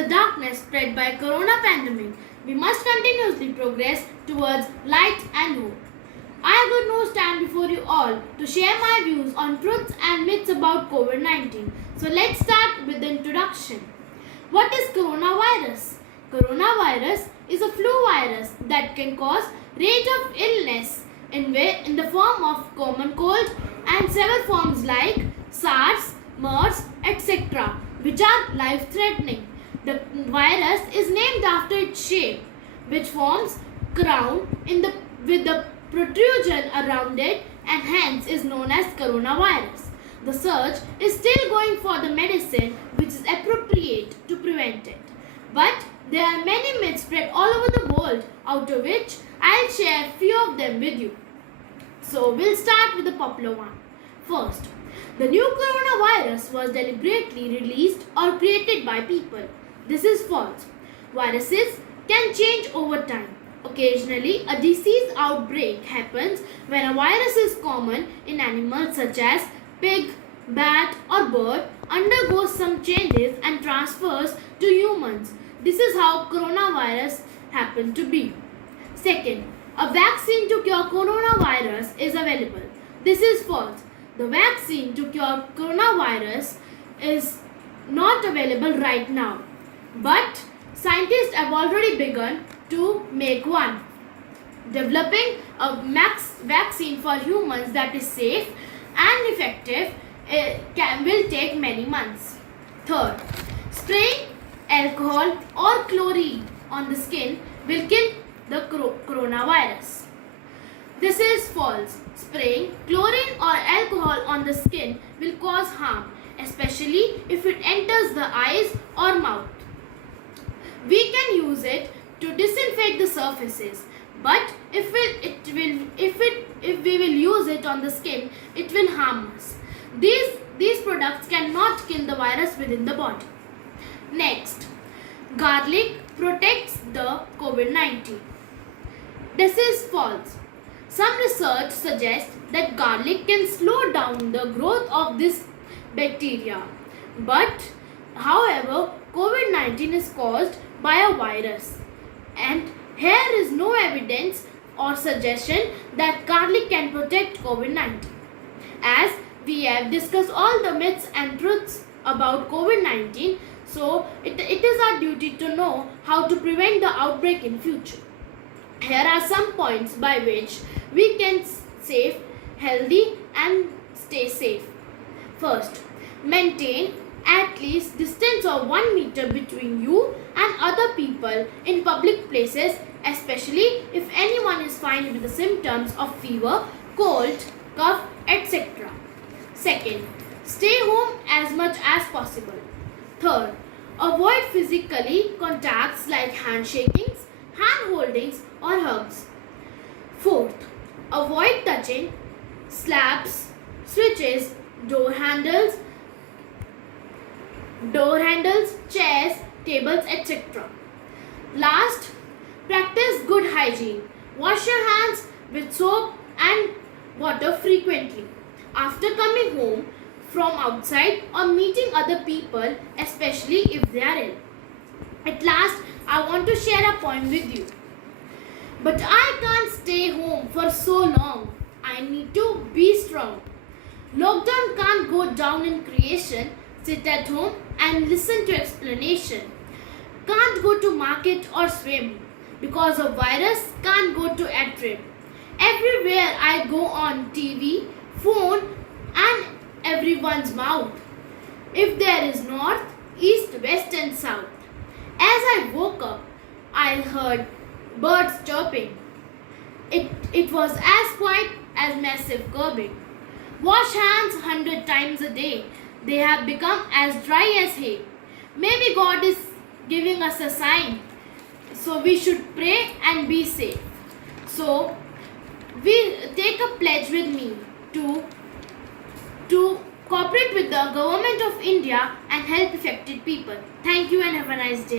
the darkness spread by corona pandemic, we must continuously progress towards light and hope. I, Good News, stand before you all to share my views on truths and myths about COVID-19. So let's start with the introduction. What is coronavirus? Coronavirus is a flu virus that can cause rate of illness in the form of common cold and several forms like SARS, MERS, etc., which are life-threatening. The virus is named after its shape, which forms crown with the protrusion around it and hence is known as coronavirus. The search is still going for the medicine which is appropriate to prevent it. But there are many myths spread all over the world, out of which I'll share a few of them with you. So we'll start with the popular one. First, the new coronavirus was deliberately released or created by people. This is false. Viruses can change over time. Occasionally, a disease outbreak happens when a virus is common in animals such as pig, bat or bird, undergoes some changes and transfers to humans. This is how coronavirus happened to be. Second, a vaccine to cure coronavirus is available. This is false. The vaccine to cure coronavirus is not available right now, but scientists have already begun to make one. Developing a vaccine for humans that is safe and effective will take many months. Third, spraying alcohol or chlorine on the skin will kill the coronavirus. This is false. Spraying chlorine or alcohol on the skin will cause harm, especially if it enters the eyes or mouth. We can use it to disinfect the surfaces, but if we will use it on the skin, it will harm us. These products cannot kill the virus within the body. Next, garlic protects the COVID-19. This is false. Some research suggests that garlic can slow down the growth of this bacteria. But, however, COVID-19 is caused by a virus. And here is no evidence or suggestion that garlic can protect COVID-19. As we have discussed all the myths and truths about COVID-19, so it is our duty to know how to prevent the outbreak in future. Here are some points by which we can stay healthy and stay safe. First, maintain at least distance of 1 meter between you and other people in public places, especially if anyone is found with the symptoms of fever, cold, cough, etc. Second, stay home as much as possible. Third, avoid physically contacts like handshakings, hand holdings or hugs. Fourth, avoid touching slabs, switches, door handles, chairs, tables, etc. Last, practice good hygiene. Wash your hands with soap and water frequently after coming home from outside or meeting other people, especially if they are ill. At last, I want to share a point with you. But I can't stay home for so long. I need to be strong. Lockdown can't go down in creation. Sit at home and listen to explanation. Can't go to market or swim. Because of virus, can't go to a trip. Everywhere I go on TV, phone and everyone's mouth. If there is north, east, west and south. As I woke up, I heard birds chirping. It was as quiet as massive curbing. Wash hands 100 times a day. They have become as dry as hay. Maybe God is giving us a sign. So we should pray and be safe. So we take a pledge with me to cooperate with the government of India and help affected people. Thank you and have a nice day.